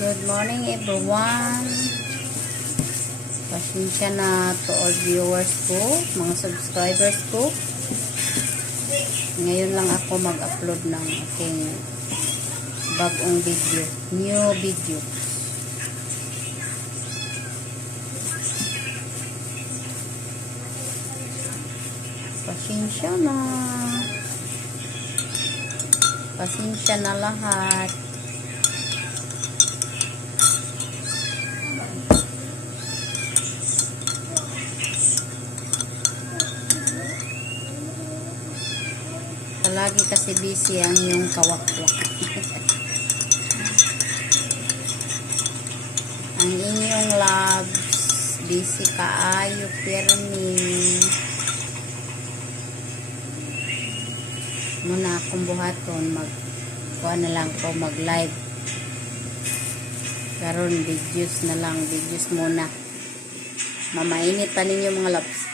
Good morning everyone. Pasensya na to all viewers ko, mga subscribers ko. Ngayon lang ako mag-upload ng aking bagong video, new video. Pasensya na. Pasensya na lahat. Palagi kasi busy ang yung kawakwak. ang inyong loves, busy kaayo pirmi. Muna akong buhaton, mag kuha na lang ko mag live. Karon videos na lang, videos muna. Mamainit pa ninyo mga loves.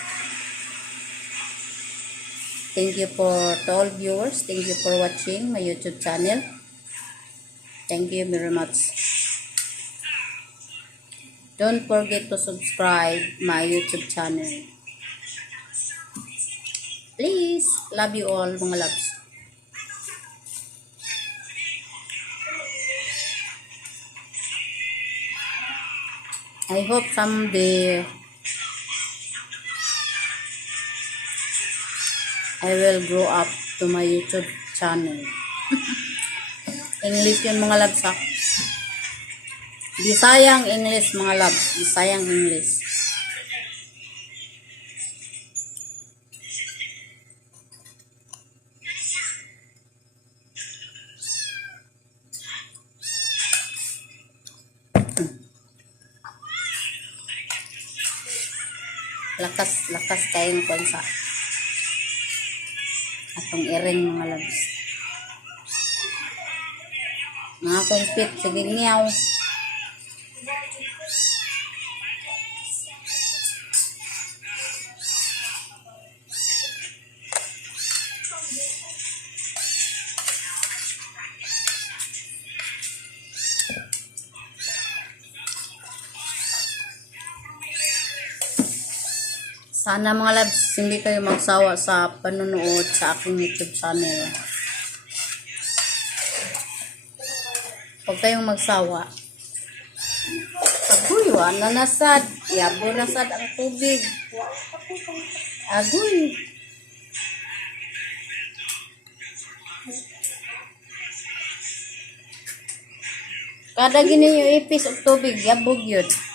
Thank you for to all viewers. Thank you for watching my YouTube channel. Thank you very much. Don't forget to subscribe my YouTube channel. Please, love you all mga loves. I hope someday I will grow up to my YouTube channel. English yun mga labs ha. Bisayang English mga labs. Bisayang English. Lakas, lakas kayong konsa atong iring mga labs. Mga kompit, sige niyaw. Sana mga labs, hindi kayo magsawa sa panonood sa aking YouTube channel. Huwag kayong magsawa. Agoy, wala na sad. Yabo na sad ang tubig. Agoy. Kada gininyo ipis og tubig, yabog yun.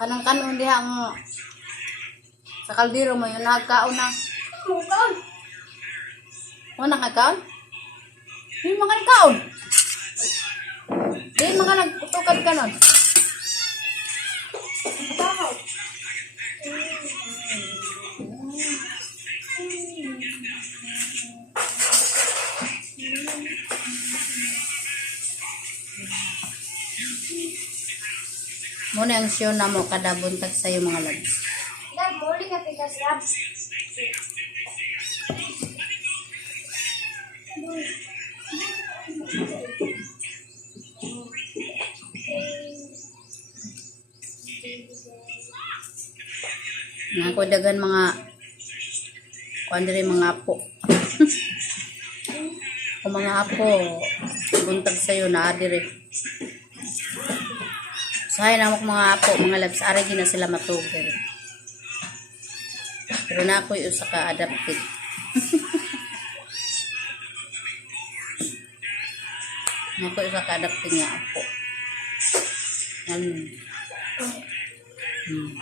Kanang kanon diha ang sa kaldero mo yun nagkaon na. Kaon. Mo na kakaon? Di mo ka kaon. Di mo ka nagtukad ka Muna ang siyo na mo kada buntag sa'yo mga lads. Dad, muli ka tigas yap. Nga ko dagan mga kuan diri mga apo. Kung mga apo buntag sa'yo na dire. Sahay na mo mga apo, mga labs, ara na sila matugir. Pero na ako yung usa ka adapted. na ako yung usa ka adapted nga apo. Ano? Hmm.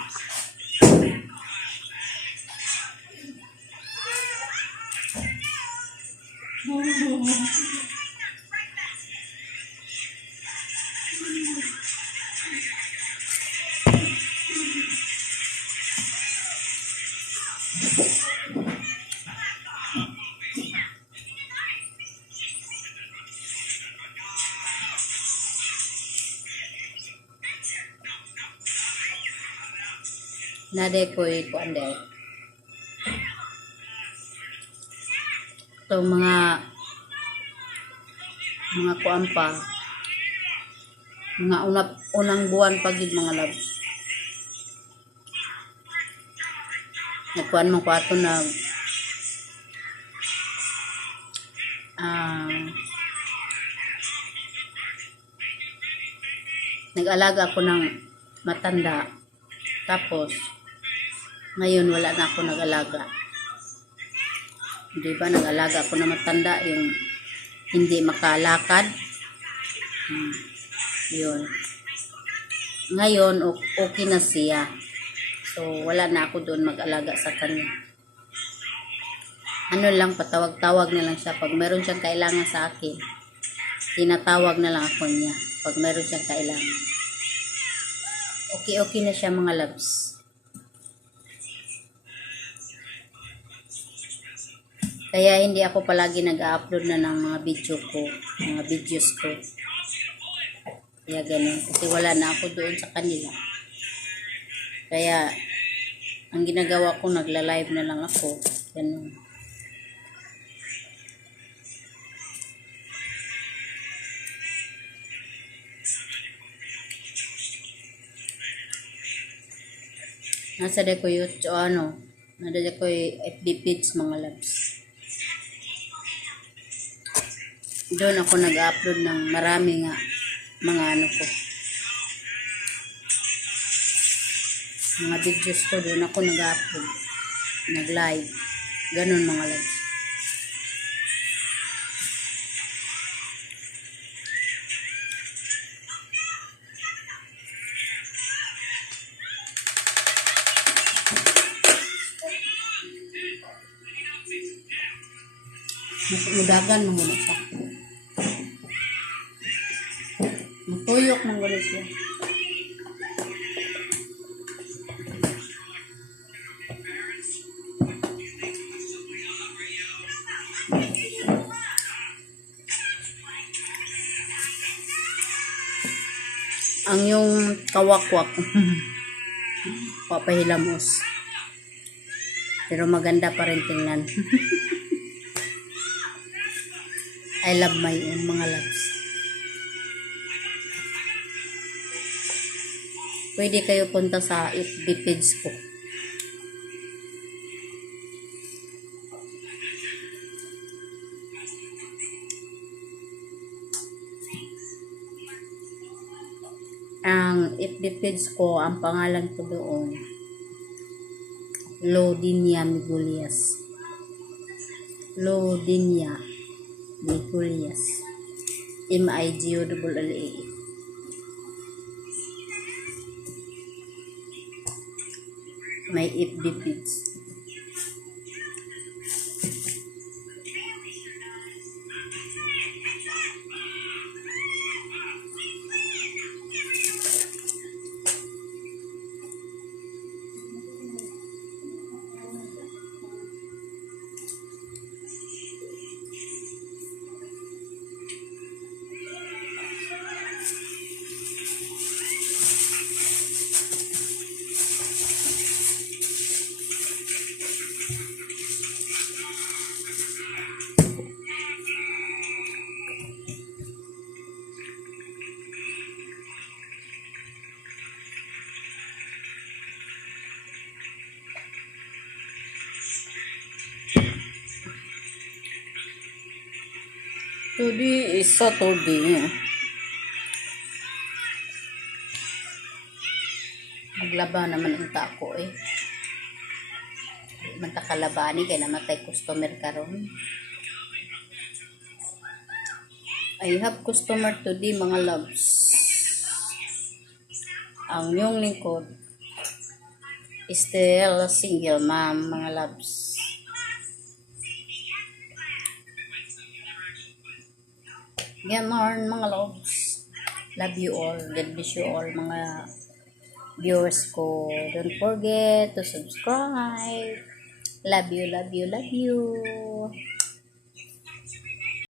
na-decorate ko eh, ande. Itong mga mga kuampa mga unap, unang buwan pag mga love Nagkuan mo ko ato na ah nag-alaga ako ng matanda. Tapos, ngayon wala na ako nag-alaga. Di ba, nag-alaga ako ng matanda, yung hindi makalakad. Hmm. Yun. Ngayon, okay na siya. So, wala na ako doon mag-alaga sa kanya. Ano lang, patawag-tawag na lang siya. Pag meron siyang kailangan sa akin, tinatawag na lang ako niya. Pag meron siyang kailangan. Okay-okay na siya mga loves. Kaya hindi ako palagi nag-upload na ng mga video ko, mga videos ko. Kaya ganun. Kasi wala na ako doon sa kanila. Kaya, ang ginagawa ko, nagla-live na lang ako. Ganun. Nasa de ko YouTube, ano, nasa ko FB page mga loves. Doon ako nag-upload ng marami nga mga ano ko. Mga videos ko doon ako nag-upload. Nag-live. Ganun mga loves. Mudagan mo muna siya. Matuyok ng gulo siya. Ang yung kawakwak. Papahilamos. Pero maganda pa rin tingnan. I love my own mga loves. Pwede kayo punta sa FB page ko. Page ko, ang pangalan ko doon, Lodinia Migulias. Lodinia Migulias. M-I-G-O-L-L-A. May FB page. Today is Saturday. Maglaba naman ang tako eh. Di Man ta kalabani kay namatay customer karon. I have customer today mga loves. Ang yung lingkod still single mom mga loves. Ganon mga loves. Love you all. God bless you all mga viewers ko. Don't forget to subscribe. Love you, love you, love you.